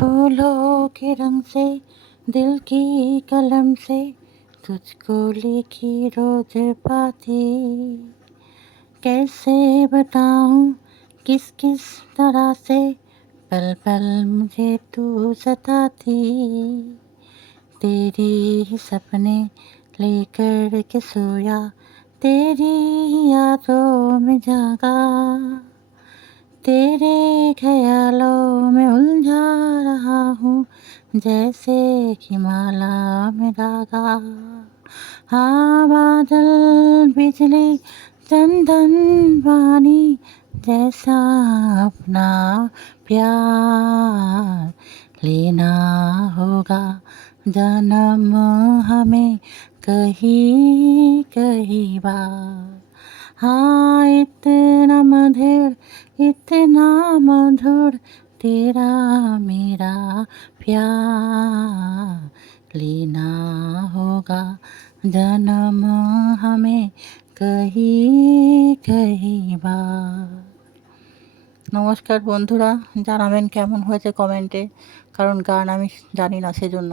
फूलों के रंग से दिल की कलम से तुझको लिखी रोज बातें, कैसे बताऊं किस किस तरह से पल पल मुझे तू सताती। तेरी ही सपने लेकर के सोया, तेरी ही यादों में जागा, तेरे ख्यालों में उलझा रहा हूँ जैसे कि माला में धागा। हाँ बादल बिजली चंदन पानी जैसा अपना प्यार लेना होगा जन्म हमें कहीं कहीं बार। हाँ इतना मधुर तेरा मेरा प्यार लेना होगा जन्म हमें कहीं कहीं बार। নমস্কার বন্ধুরা, জানাবেন কেমন হয়েছে কমেন্টে, কারণ গান আমি জানি না সেজন্য।